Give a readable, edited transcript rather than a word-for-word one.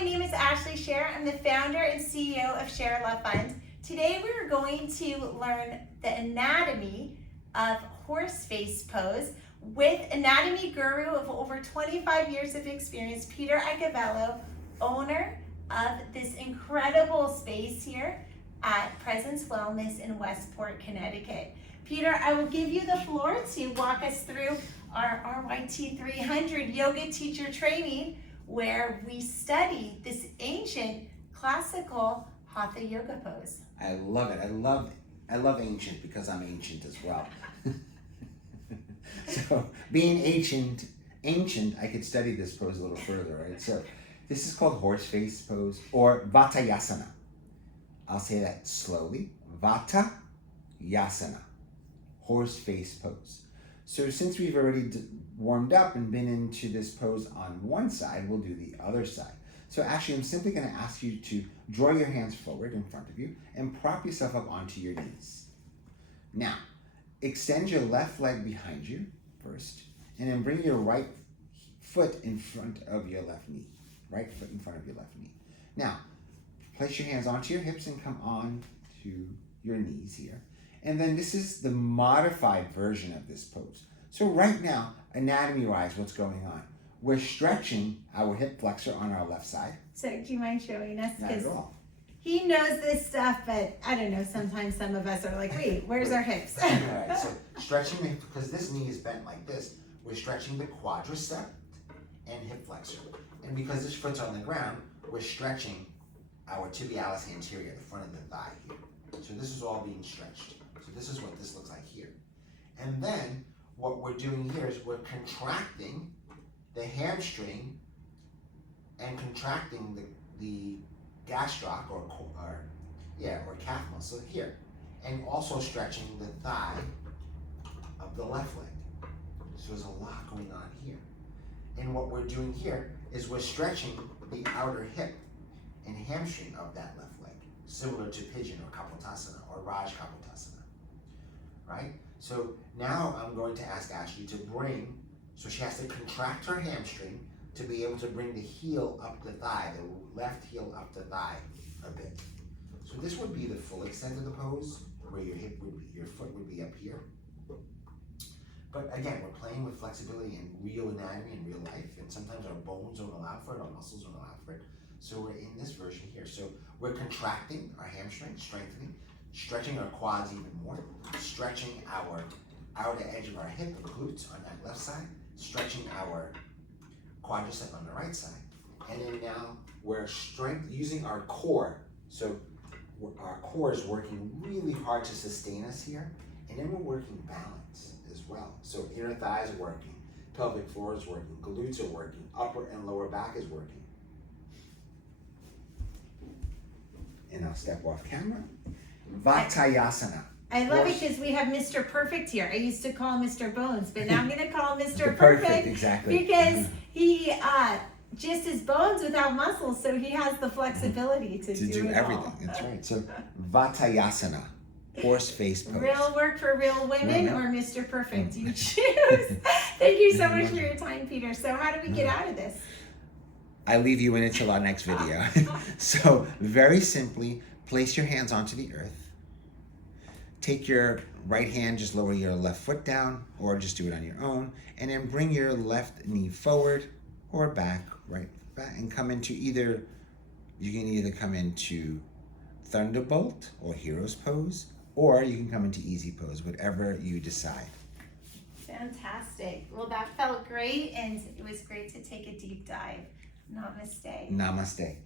my name is Ashley Scher. I'm the founder and CEO of ShareLove.Fund. Today we are going to learn the anatomy of horse face pose with anatomy guru of over 25 years of experience, Peter Iacobello, owner of this incredible space here at Presence Wellness in Westport, Connecticut. Peter, I will give you the floor to walk us through our RYT 300 yoga teacher training, where we study this ancient classical hatha yoga pose. I love it. I love ancient because I'm ancient as well. So being ancient, I could study this pose a little further, right? So this is called horse face pose or Vatayasana. I'll say that slowly. Vatayasana, horse face pose. So since we've already warmed up and been into this pose on one side, we'll do the other side. So actually, I'm simply going to ask you to draw your hands forward in front of you and prop yourself up onto your knees. Now, extend your left leg behind you first, and then bring your right foot in front of your left knee. Right foot in front of your left knee. Now, place your hands onto your hips and come on to your knees here. And then this is the modified version of this pose. So right now, anatomy-wise, what's going on? We're stretching our hip flexor on our left side. So do you mind showing us? Not at all. He knows this stuff, but I don't know, sometimes some of us are like, wait, where's our hips? All right, so stretching, because this knee is bent like this, we're stretching the quadricep and hip flexor. And because this foot's on the ground, we're stretching our tibialis anterior, the front of the thigh here. So this is all being stretched. So this is what this looks like here. And then what we're doing here is we're contracting the hamstring and contracting the gastroc or calf muscle here, and also stretching the thigh of the left leg. So there's a lot going on here. And what we're doing here is we're stretching the outer hip and hamstring of that left leg, similar to pigeon or kapotasana or Raj kapotasana, right? So now I'm going to ask Ashley to bring, so she has to contract her hamstring to be able to bring the heel up the thigh, the left heel up the thigh a bit. So this would be the full extent of the pose, where your hip would be, your foot would be up here. But again, we're playing with flexibility and real anatomy in real life, and sometimes our bones don't allow for it, our muscles don't allow for it. So we're in this version here. So we're contracting our hamstring, strengthening, stretching our quads even more, stretching our outer edge of our hip, the glutes on that left side, stretching our quadricep on the right side. And then now we're using our core. So our core is working really hard to sustain us here. And then we're working balance as well. So inner thighs are working, pelvic floor is working, glutes are working, upper and lower back is working. And I'll step off camera. Vatayasana. I love it because we have Mr. Perfect here. I used to call him Mr. Bones, but now I'm going to call him Mr. Perfect, exactly. Because he just is bones without muscles, so he has the flexibility to do it everything. all. That's right. So Vatayasana, horse face pose. Real work for real women or Mr. Perfect, you choose. Thank you so much for your time, Peter. So how do we get out of this? I leave you in it till our next video. So very simply, place your hands onto the earth. Take your right hand, just lower your left foot down, or just do it on your own, and then bring your left knee forward or back, right back, and come into you can either come into Thunderbolt or Hero's Pose, or you can come into Easy Pose, whatever you decide. Fantastic. Well, that felt great, and it was great to take a deep dive. Namaste. Namaste.